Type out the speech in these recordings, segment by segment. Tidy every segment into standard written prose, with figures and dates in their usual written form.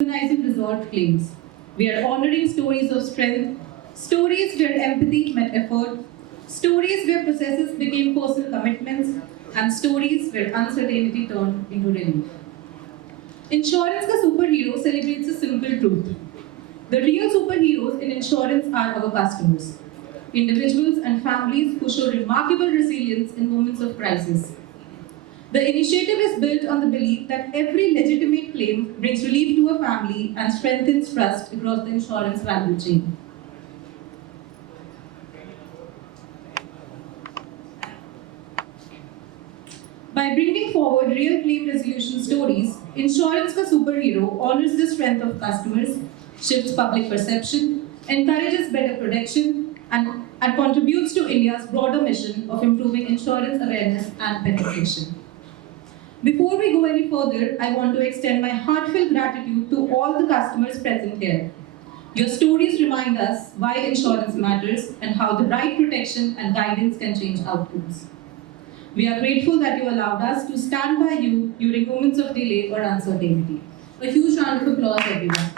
Recognizing resolved claims. We are honoring stories of strength, stories where empathy met effort, stories where processes became personal commitments, and stories where uncertainty turned into relief. Insurance ka superhero celebrates a simple truth. The real superheroes in insurance are our customers, individuals and families who show remarkable resilience in moments of crisis. The initiative is built on the belief that every legitimate claim brings relief to a family and strengthens trust across the insurance value chain. By bringing forward real claim resolution stories, Insurance Ka Superhero honors the strength of customers, shifts public perception, encourages better protection, and contributes to India's broader mission of improving insurance awareness and penetration. Before we go any further, I want to extend my heartfelt gratitude to all the customers present here. Your stories remind us why insurance matters and how the right protection and guidance can change outcomes. We are grateful that you allowed us to stand by you during moments of delay or uncertainty. A huge round of applause, everyone.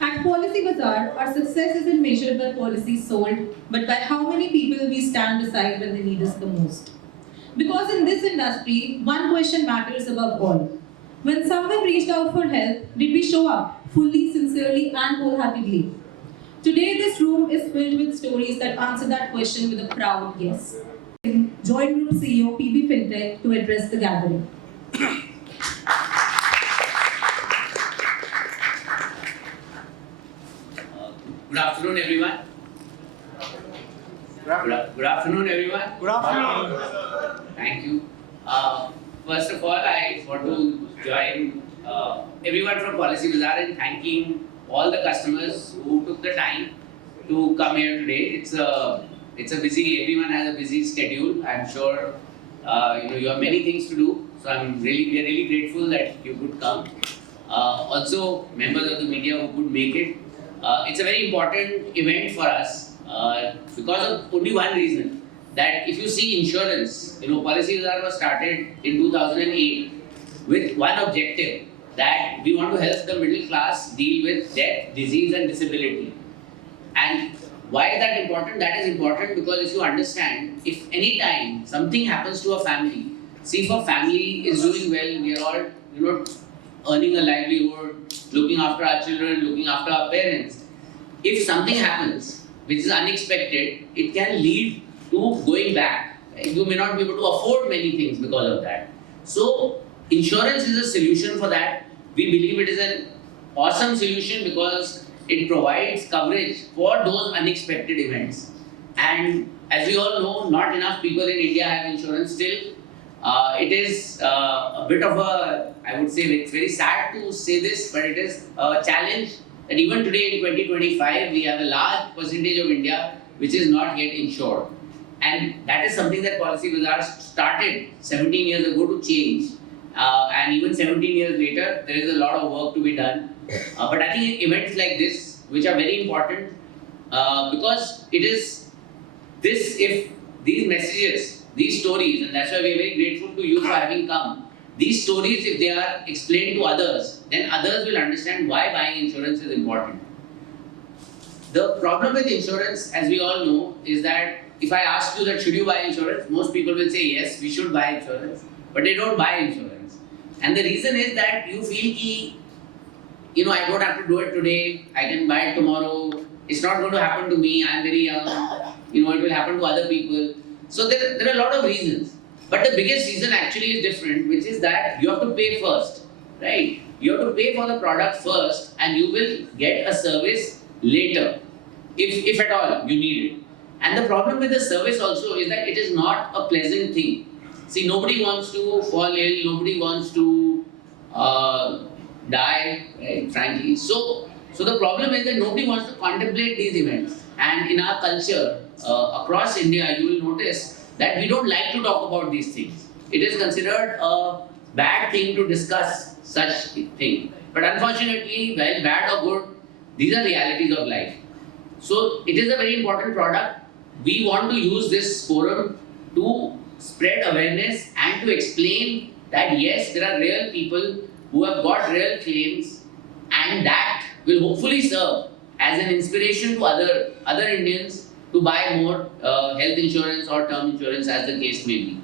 At Policybazaar, our success isn't measured by policies sold, but by how many people we stand beside when they need us the most. Because in this industry, one question matters above all. When someone reached out for help, did we show up fully, sincerely, and wholeheartedly? Today, this room is filled with stories that answer that question with a proud yes. Joint Group CEO PB Fintech to address the gathering. Good afternoon, everyone. Good afternoon, everyone. Good afternoon. Thank you. First of all, I want to join everyone from Policybazaar in thanking all the customers who took the time to come here today. It's a busy. Everyone has a busy schedule. I'm sure you have many things to do. So we are really grateful that you could come. Also, members of the media who could make it. It's a very important event for us because of only one reason, that if you see insurance, Policybazaar was started in 2008 with one objective, that we want to help the middle class deal with death, disease and disability. And why is that important? That is important because if you understand, if any time something happens to a family, see, if a family is doing well, we are all earning a livelihood, looking after our children, looking after our parents. If something happens which is unexpected, it can lead to going back. You may not be able to afford many things because of that. So insurance is a solution for that. We believe it is an awesome solution because it provides coverage for those unexpected events. And as we all know, not enough people in India have insurance still. It is a bit of a, I would say, it's very sad to say this, but it is a challenge that even today in 2025, we have a large percentage of India which is not yet insured. And that is something that Policybazaar started 17 years ago to change. And even 17 years later, there is a lot of work to be done. But I think events like this, which are very important, because it is this, if these messages, these stories, and that's why we are very grateful to you for having come. These stories, if they are explained to others, then others will understand why buying insurance is important. The problem with insurance, as we all know, is that if I ask you that should you buy insurance, most people will say yes, we should buy insurance, but they don't buy insurance. And the reason is that you feel I don't have to do it today, I can buy it tomorrow, it's not going to happen to me, I'm very young, it will happen to other people. So there are a lot of reasons. But the biggest reason actually is different, which is that you have to pay first, right? You have to pay for the product first and you will get a service later, if at all you need it. And the problem with the service also is that it is not a pleasant thing. See, nobody wants to fall ill, nobody wants to die, right, frankly. So the problem is that nobody wants to contemplate these events. And in our culture, across India, you will notice that we don't like to talk about these things. It is considered a bad thing to discuss such thing. But unfortunately, whether bad or good, these are realities of life. So it is a very important product. We want to use this forum to spread awareness and to explain that yes, there are real people who have got real claims, and that will hopefully serve as an inspiration to other Indians to buy more health insurance or term insurance, as the case may be.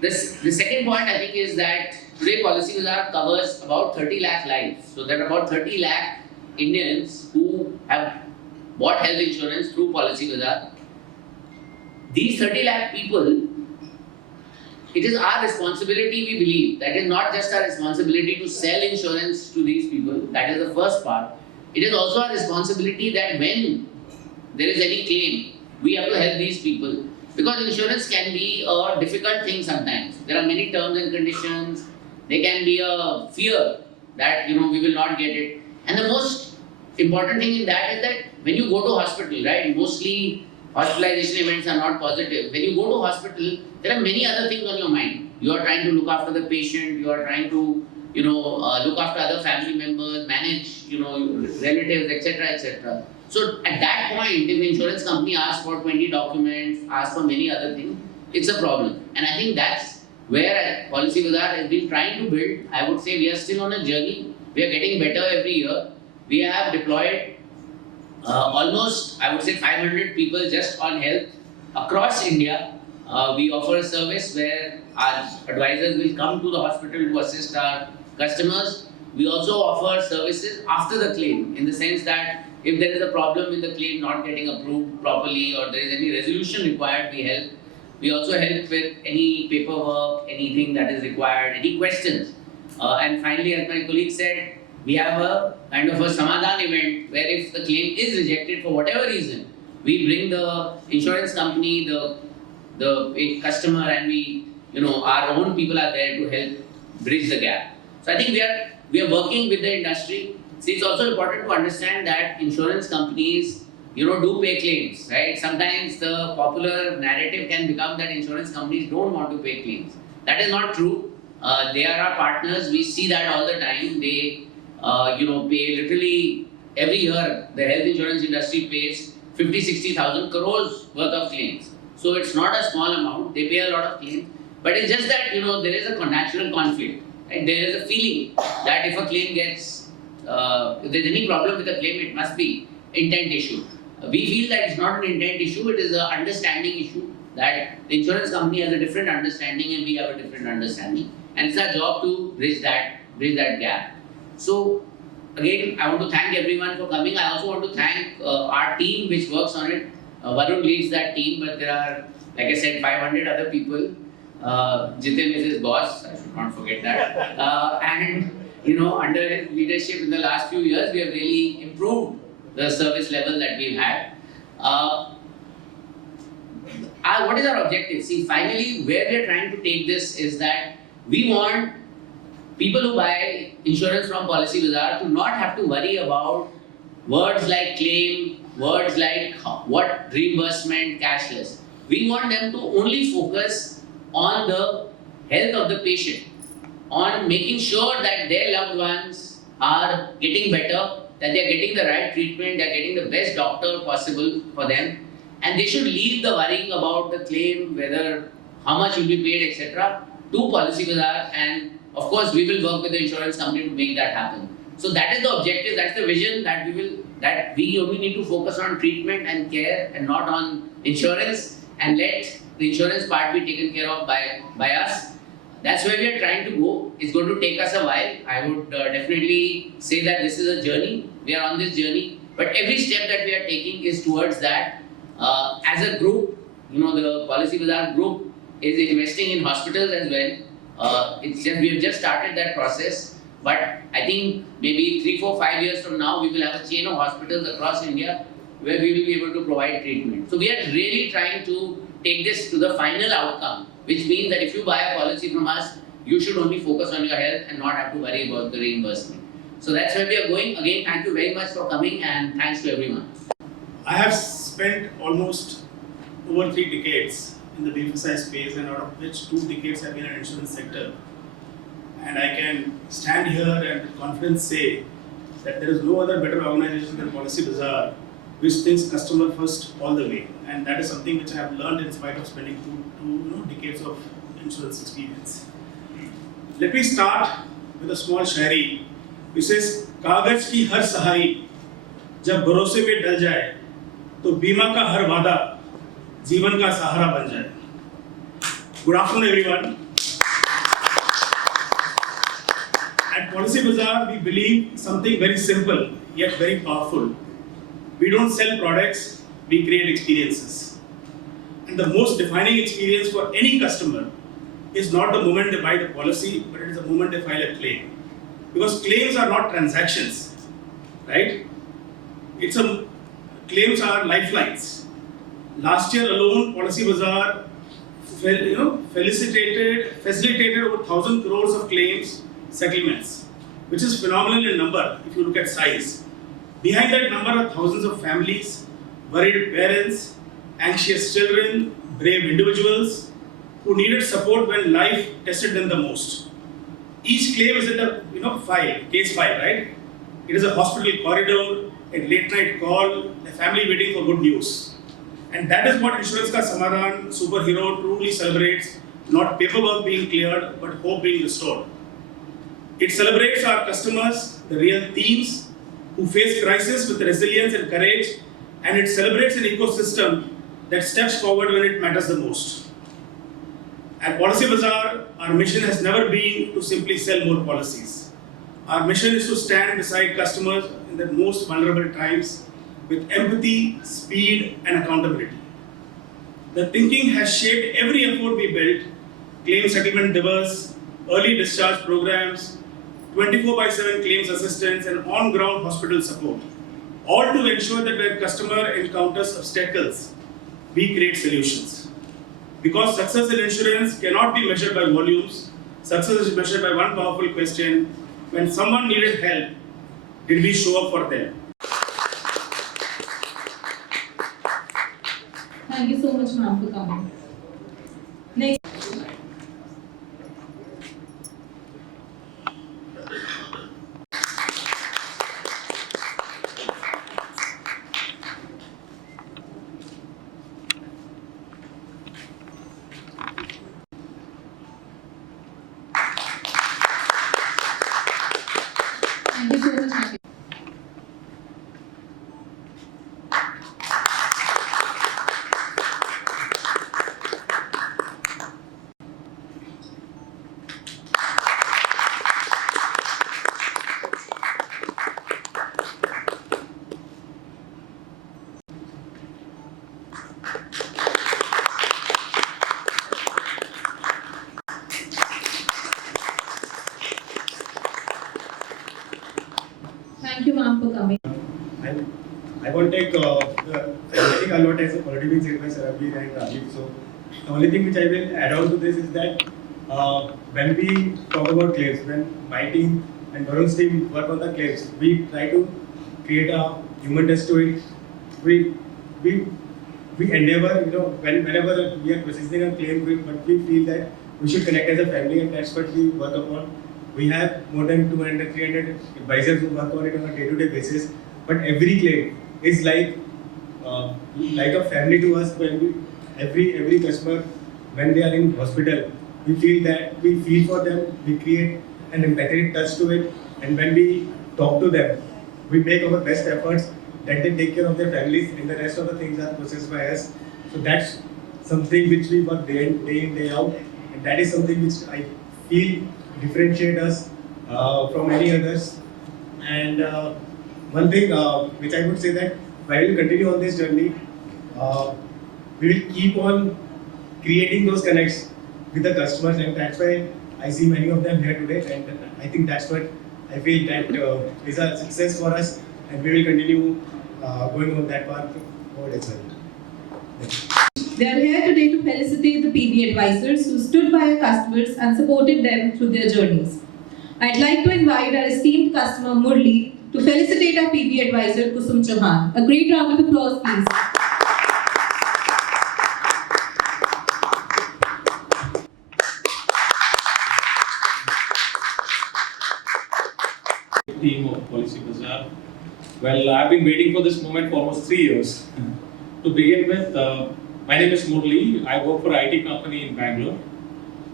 The second point I think is that today Policybazaar covers about 30 lakh lives. So there are about 30 lakh Indians who have bought health insurance through Policybazaar. These 30 lakh people, it is our responsibility, we believe, that is not just our responsibility to sell insurance to these people, that is the first part. It is also our responsibility that when there is any claim, we have to help these people. Because insurance can be a difficult thing sometimes. There are many terms and conditions. There can be a fear that we will not get it. And the most important thing in that is that when you go to hospital, right, mostly hospitalization events are not positive. When you go to hospital, there are many other things on your mind. You are trying to look after the patient, you are trying to look after other family members, manage relatives, etc., etc. So at that point, if the insurance company asks for 20 documents, asks for many other things, it's a problem. And I think that's where Policybazaar has been trying to build. I would say we are still on a journey. We are getting better every year. We have deployed almost, I would say, 500 people just on health across India. We offer a service where our advisors will come to the hospital to assist our customers. We also offer services after the claim, in the sense that if there is a problem with the claim not getting approved properly or there is any resolution required, we help. We also help with any paperwork, anything that is required, any questions. And finally, as my colleague said, we have a kind of a Samadhan event where if the claim is rejected for whatever reason, we bring the insurance company, the customer, and our own people are there to help bridge the gap. So I think we are working with the industry. See, it's also important to understand that insurance companies, do pay claims, right? Sometimes the popular narrative can become that insurance companies don't want to pay claims. That is not true. They are our partners. We see that all the time. They, pay literally every year. The health insurance industry pays 50-60,000 crores worth of claims. So it's not a small amount. They pay a lot of claims. But it's just that, there is a natural conflict. Right? There is a feeling that if a claim gets, if there's any problem with the claim, it must be intent issue. We feel that it's not an intent issue, it is an understanding issue, that the insurance company has a different understanding and we have a different understanding. And it's our job to bridge that gap. So again, I want to thank everyone for coming. I also want to thank our team which works on it. Varun leads that team, but there are, like I said, 500 other people. Jitin is his boss, I should not forget that. And under his leadership in the last few years, we have really improved the service level that we've had. What is our objective? See, finally, where we are trying to take this is that we want people who buy insurance from Policybazaar to not have to worry about words like claim, words like what reimbursement, cashless. We want them to only focus on the health of the patient, on making sure that their loved ones are getting better, that they are getting the right treatment, they are getting the best doctor possible for them, and they should leave the worrying about the claim, whether how much will be paid, etc., to Policybazaar, and of course we will work with the insurance company to make that happen. So that is the objective, that's the vision, that we only need to focus on treatment and care and not on insurance, and let the insurance part be taken care of by us. That's where we are trying to go. It's going to take us a while. I would definitely say that this is a journey. We are on this journey. But every step that we are taking is towards that. As a group, the Policybazaar group is investing in hospitals as well. We have just started that process. But I think maybe 3, 4, 5 years from now, we will have a chain of hospitals across India where we will be able to provide treatment. So we are really trying to take this to the final outcome, which means that if you buy a policy from us, you should only focus on your health and not have to worry about the reimbursement. So that's where we are going. Again, thank you very much for coming, and thanks to everyone. I have spent almost over 3 decades in the BFSI space, and out of which 2 decades have been in the insurance sector. And I can stand here and with confidence say that there is no other better organization than Policybazaar which thinks customer first all the way, and that is something which I have learned in spite of spending two decades of insurance experience. Let me start with a small shairi which says, कागज की हर सहाई जब भरोसे पे डल जाए तो बीमा का हर वादा जीवन का सहारा बन जाए. Good afternoon everyone. At Policybazaar we believe something very simple yet very powerful. We don't sell products, we create experiences. And the most defining experience for any customer is not the moment they buy the policy, but it is the moment they file a claim. Because claims are not transactions, right? Claims are lifelines. Last year alone, Policybazaar facilitated over 1,000 crores of claims settlements, which is phenomenal in number if you look at size. Behind that number are thousands of families, worried parents, anxious children, brave individuals who needed support when life tested them the most. Each claim is in a case file, right? It is a hospital corridor, a late night call, a family waiting for good news. And that is what Insurance Ka Samadhan superhero truly celebrates, not paperwork being cleared, but hope being restored. It celebrates our customers, the real thieves, who face crisis with resilience and courage, and it celebrates an ecosystem that steps forward when it matters the most. At Policybazaar, our mission has never been to simply sell more policies. Our mission is to stand beside customers in their most vulnerable times with empathy, speed, and accountability. The thinking has shaped every effort we built: claim settlement divers, early discharge programs, 24/7 claims assistance, and on-ground hospital support, all to ensure that when customer encounters obstacles, we create solutions. Because success in insurance cannot be measured by volumes, success is measured by one powerful question: when someone needed help, did we show up for them? Thank you so much, ma'am, for coming. Next. Thank you so much, ma'am. Thank you, ma'am, for coming. I won't take anything a lot as already been said by Sarabir and Rajiv. So the only thing which I will add on to this is that when we talk about claims, when my team and Varun's team work on the claims, we try to create a human touch to it. We endeavor, whenever we are processing a claim, but we feel that we should connect as a family, and that's what we work upon. We have more than 200, 300 advisors who work on it on a day-to-day basis. But every claim is like a family to us. When every customer, when they are in hospital, we feel for them. We create an empathetic touch to it, and when we talk to them, we make our best efforts that they take care of their families, and the rest of the things are processed by us. So that's something which we work day in, day out, and that is something which I feel differentiate us from any others. And one thing which I would say that while we continue on this journey, we will keep on creating those connects with the customers, and that's why I see many of them here today, and I think that's what I feel that is a success for us, and we will continue going on that path forward as well. They are here today to felicitate the PB advisors who stood by our customers and supported them through their journeys. I'd like to invite our esteemed customer Murli to felicitate our PB advisor Kusum Chauhan. A great round of applause, please. Team of Policybazaar, Well, I've been waiting for this moment for almost 3 years. To begin with, my name is Murli. I work for IT company in Bangalore.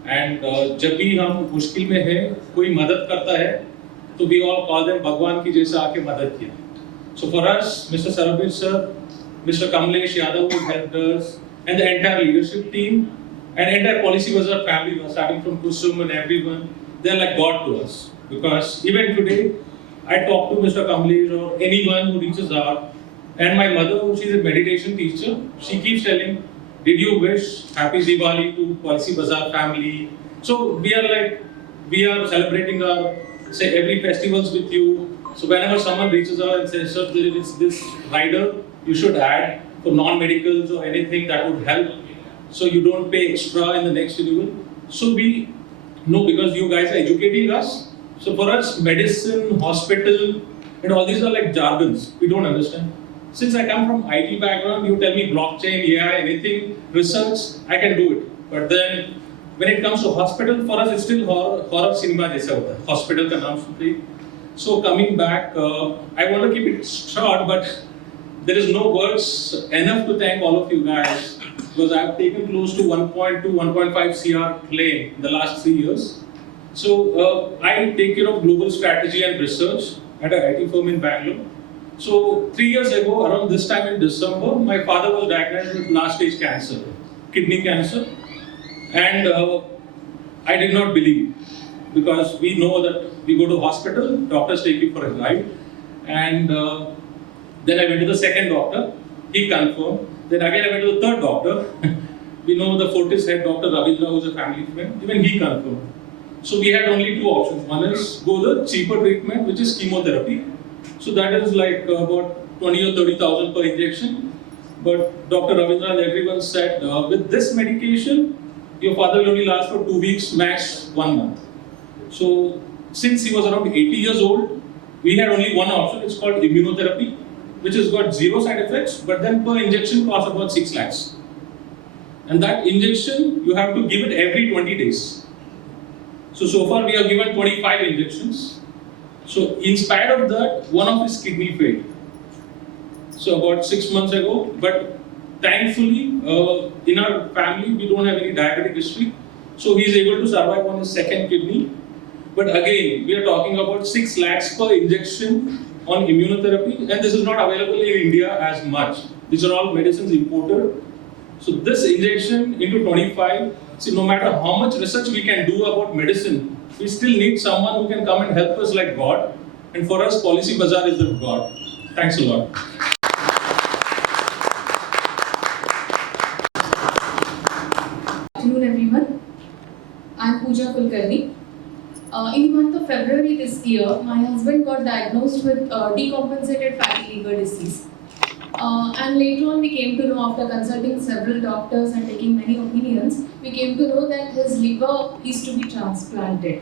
And जब भी हम मुश्किल में हैं, कोई मदद करता है, तो we all call them भगवान की जैसा आके मदद किया. So for us, Mr. Sarabir sir, Mr. Kamlesh Yadav who helped us, and the entire leadership team, and entire policybazaar family, starting from Kusum and everyone, they're like God to us. Because even today, I talk to Mr. Kamlesh or anyone who reaches out, and my mother, she's a meditation teacher, she keeps telling, did you wish happy Diwali to Policybazaar family? So we are celebrating our, say, every festivals with you. So whenever someone reaches out and says, sir, there is this rider you should add for non-medicals or anything that would help, so you don't pay extra in the next renewal. So we know, because you guys are educating us. So for us, medicine, hospital, and all these are like jargons. We don't understand. Since I come from IT background, you tell me blockchain, AI, anything, research, I can do it. But then when it comes to hospital, for us it's still horror cinema jaisa hota hai. Hospital ka naam sunte hi. So coming back, I want to keep it short, but there is no words enough to thank all of you guys, because I've taken close to 1.2, 1.5 CR claim in the last 3 years. So I take care of global strategy and research at an IT firm in Bangalore. So 3 years ago, around this time in December, my father was diagnosed with last stage cancer, kidney cancer, and I did not believe, because we know that we go to hospital, doctors take you for a ride, and then I went to the second doctor, he confirmed. Then again I went to the third doctor. We know the Fortis head, Dr. Ravindra, who's a family friend, even he confirmed. So we had only two options. One is go the cheaper treatment, which is chemotherapy. So that is like about 20 or 30,000 per injection. But Dr. Ravindra and everyone said, with this medication, your father will only last for 2 weeks, max 1 month. So since he was around 80 years old, we had only one option. It's called immunotherapy, which has got zero side effects, but then per injection costs about 6 lakhs. And that injection, you have to give it every 20 days. So far we have given 25 injections. So in spite of that, one of his kidney failed. So about 6 months ago, but thankfully in our family we don't have any diabetic history. So he is able to survive on his second kidney. But again, we are talking about 6 lakhs per injection on immunotherapy, and this is not available in India as much. These are all medicines imported. So this injection into 25, see, no matter how much research we can do about medicine, we still need someone who can come and help us like God. And for us, Policybazaar is the God. Thanks a lot. Good afternoon, everyone. I'm Pooja Kulkarni. In the month of February this year, my husband got diagnosed with decompensated fatty liver disease. And later on, we came to know, after consulting several doctors and taking many opinions, we came to know that his liver is to be transplanted.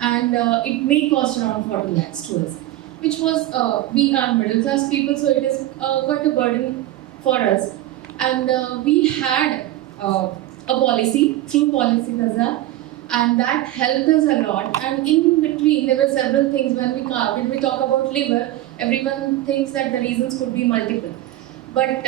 And it may cost around 40 lakhs to us, which was, we are middle class people, so it is quite a burden for us. And we had a policy through Policybazaar, and that helped us a lot. And in between, there were several things. When we talk about liver, everyone thinks that the reasons could be multiple. But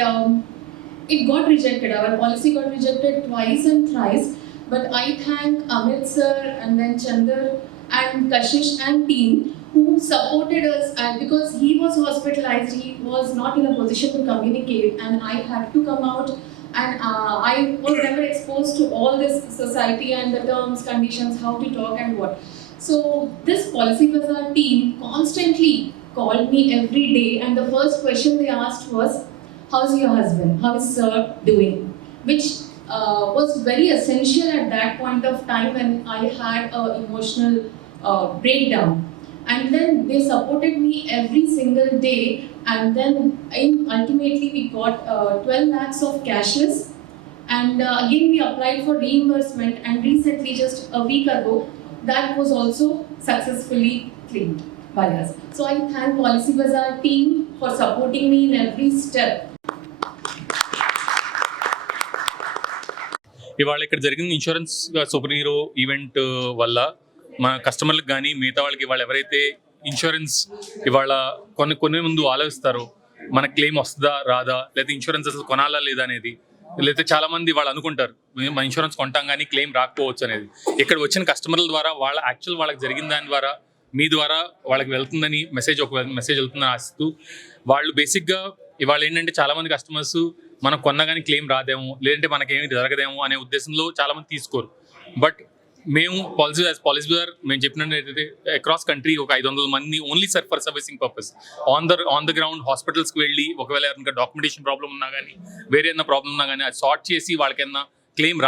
it got rejected. Our policy got rejected twice and thrice. But I thank Amit sir, and then Chandar and Kashish and team who supported us. And because he was hospitalized, he was not in a position to communicate, and I had to come out. And I was never exposed to all this society and the terms, conditions, how to talk and what. So this Policybazaar team constantly called me every day, and the first question they asked was, how's your husband? How is sir doing? Which was very essential at that point of time when I had an emotional breakdown. And then they supported me every single day, and then ultimately we got 12 lakhs of cashless, and again we applied for reimbursement, and recently, just a week ago, that was also successfully claimed by us. So I thank Policybazaar team for supporting me in every step. ఇవాళ ఇక్కడ జరిగిన insurance super hero event వల్ల మా కస్టమర్లకు కానీ మిగతా వాళ్ళకి వాళ్ళు ఎవరైతే ఇన్సూరెన్స్ ఇవాళ కొన్ని ముందు ఆలోచిస్తారు మన క్లెయిమ్ వస్తుందా రాదా, లేదా ఇన్సూరెన్స్ అసలు కొనాలా లేదా అనేది. లేకపోతే చాలా మంది వాళ్ళు అనుకుంటారు మన ఇన్సూరెన్స్ కొంటాం కానీ క్లెయిమ్ రాకపోవచ్చు అనేది. ఇక్కడ వచ్చిన కస్టమర్ల ద్వారా వాళ్ళకి జరిగిన దాని ద్వారా మీ ద్వారా వాళ్ళకి వెళ్తుందని మెసేజ్ వెళ్తుందని ఆశిస్తూ వాళ్ళు బేసిక్గా ఇవాళ ఏంటంటే చాలా మంది కస్టమర్స్ మనం కొన్నా కానీ క్లెయిమ్ రాదేమో, లేదంటే మనకేమి జరగదేమో అనే ఉద్దేశంలో చాలా మంది తీసుకోరు. బట్ మేము పాలసీబాజార్ మేము చెప్పినట్టు అక్రాస్ కంట్రీ ఒక 500 మంది only for servicing purpose on the ground హాస్పిటల్స్కి వెళ్ళి ఒకవేళ ఇంకా డాక్యుమెంటేషన్ ప్రాబ్లం ఉన్నా కానీ వేరే ఏదైనా ప్రాబ్లం ఉన్నా కానీ అది సార్ట్ చేసి వాళ్ళకైనా క్లెయిమ్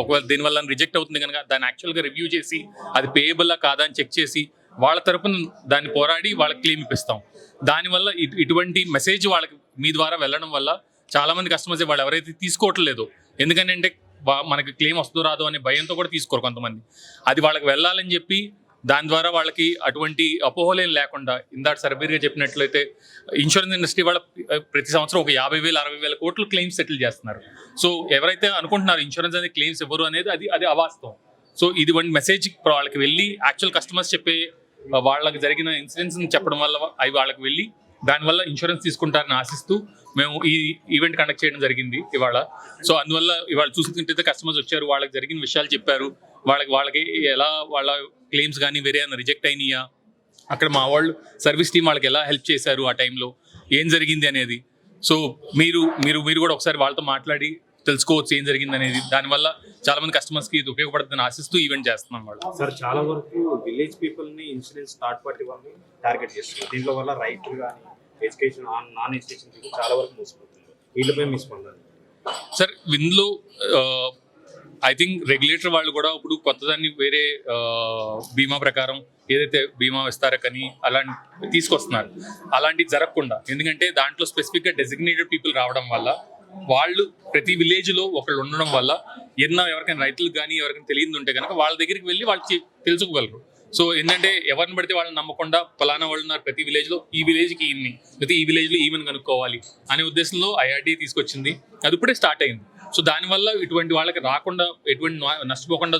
ఒకవేళ దీనివల్ల రిజెక్ట్ అవుతుంది కనుక దాన్ని యాక్చువల్గా రివ్యూ చేసి అది పేయబుల్లా కాదా అని చెక్ చేసి వాళ్ళ తరపున దాన్ని పోరాడి వాళ్ళకి క్లెయిమ్ ఇప్పిస్తాం. దానివల్ల ఇటువంటి మెసేజ్ వాళ్ళకి మీ ద్వారా వెళ్ళడం వల్ల చాలా మంది కస్టమర్స్ వాళ్ళు ఎవరైతే తీసుకోవట్లేదు, ఎందుకంటే మనకి క్లెయిమ్ వస్తుందో రాదో అనే భయంతో కూడా తీసుకోరు కొంతమంది. అది వాళ్ళకి వెళ్ళాలని చెప్పి దాని ద్వారా వాళ్ళకి అటువంటి అపోహలేం లేకుండా ఇందాక సర్బీర్గా చెప్పినట్లయితే ఇన్సూరెన్స్ ఇండస్ట్రీ వాళ్ళ ప్రతి సంవత్సరం ఒక 50,000-60,000 కోట్లు క్లెయిమ్స్ సెటిల్ చేస్తున్నారు. సో ఎవరైతే అనుకుంటున్నారు ఇన్సూరెన్స్ అనేది క్లెయిమ్స్ ఇవ్వరు అనేది అది అవాస్తవం. సో ఇది వన్ మెసేజ్ వాళ్ళకి వెళ్ళి యాక్చువల్ కస్టమర్స్ చెప్పే వాళ్ళకి జరిగిన ఇన్సిడెంట్స్ చెప్పడం వల్ల అవి వాళ్ళకి వెళ్ళి దానివల్ల ఇన్సూరెన్స్ తీసుకుంటారని ఆశిస్తూ మేము ఈ ఈవెంట్ కండక్ట్ చేయడం జరిగింది ఇవాళ. సో అందువల్ల ఇవాళ చూసుకుంటే కస్టమర్స్ వచ్చారు, వాళ్ళకి జరిగిన విషయాలు చెప్పారు, వాళ్ళకి ఎలా వాళ్ళ క్లెయిమ్స్ కానీ వేరే ఏమైనా రిజెక్ట్ అయినాయా, అక్కడ మా వాళ్ళు సర్వీస్ టీం వాళ్ళకి ఎలా హెల్ప్ చేశారు, ఆ టైంలో ఏం జరిగింది అనేది. సో మీరు కూడా ఒకసారి వాళ్ళతో మాట్లాడి తెలుసుకోవచ్చు ఏం జరిగింది అనేది. దానివల్ల చాలా మంది కస్టమర్స్కి ఇది ఉపయోగపడుతుందని ఆశిస్తూ ఈవెంట్ చేస్తున్నాం వాళ్ళు. సార్ చాలా వరకు విలేజ్ పీపుల్ని ఇన్సూరెన్స్ థర్డ్ పార్టీ వాళ్ళని టార్గెట్ చేస్తున్నారు. దీంట్లో వల్ల రైతులు కానీ ఎడ్యుకేషన్ నాన్ ఎడ్యుకేషన్ పీపుల్ చాలా వరకు మోసపోతున్నారు. వీళ్ళపై మీ స్పందన సార్? ఇందులో ఐ థింక్ రెగ్యులేటర్ వాళ్ళు కూడా ఇప్పుడు కొత్తదాన్ని వేరే బీమా ప్రకారం ఏదైతే బీమా విస్తారకని అలాంటి తీసుకొస్తున్నారు. అలాంటివి జరగకుండా, ఎందుకంటే దాంట్లో స్పెసిఫిక్గా డెసిగ్నేటెడ్ పీపుల్ రావడం వల్ల వాళ్ళు ప్రతి విలేజ్లో ఒకళ్ళు ఉండడం వల్ల ఎవరికైనా రైతులకు కానీ ఎవరికైనా తెలియదు ఉంటే కనుక వాళ్ళ దగ్గరికి వెళ్ళి వాళ్ళు తెలుసుకోగలరు. సో ఏంటంటే ఎవరిని పడితే వాళ్ళని నమ్మకుండా ఫలానా వాళ్ళు ఉన్నారు ప్రతి విలేజ్లో, ఈ విలేజ్కి ఇన్ని, లేకపోతే ఈ విలేజ్లో ఈమెను కనుక్కోవాలి అనే ఉద్దేశంలో ఐఆర్డీ తీసుకొచ్చింది. అది ఇప్పుడే స్టార్ట్ అయింది. సో దానివల్ల ఇటువంటి వాళ్ళకి రాకుండా ఎటువంటి నష్టపోకుండా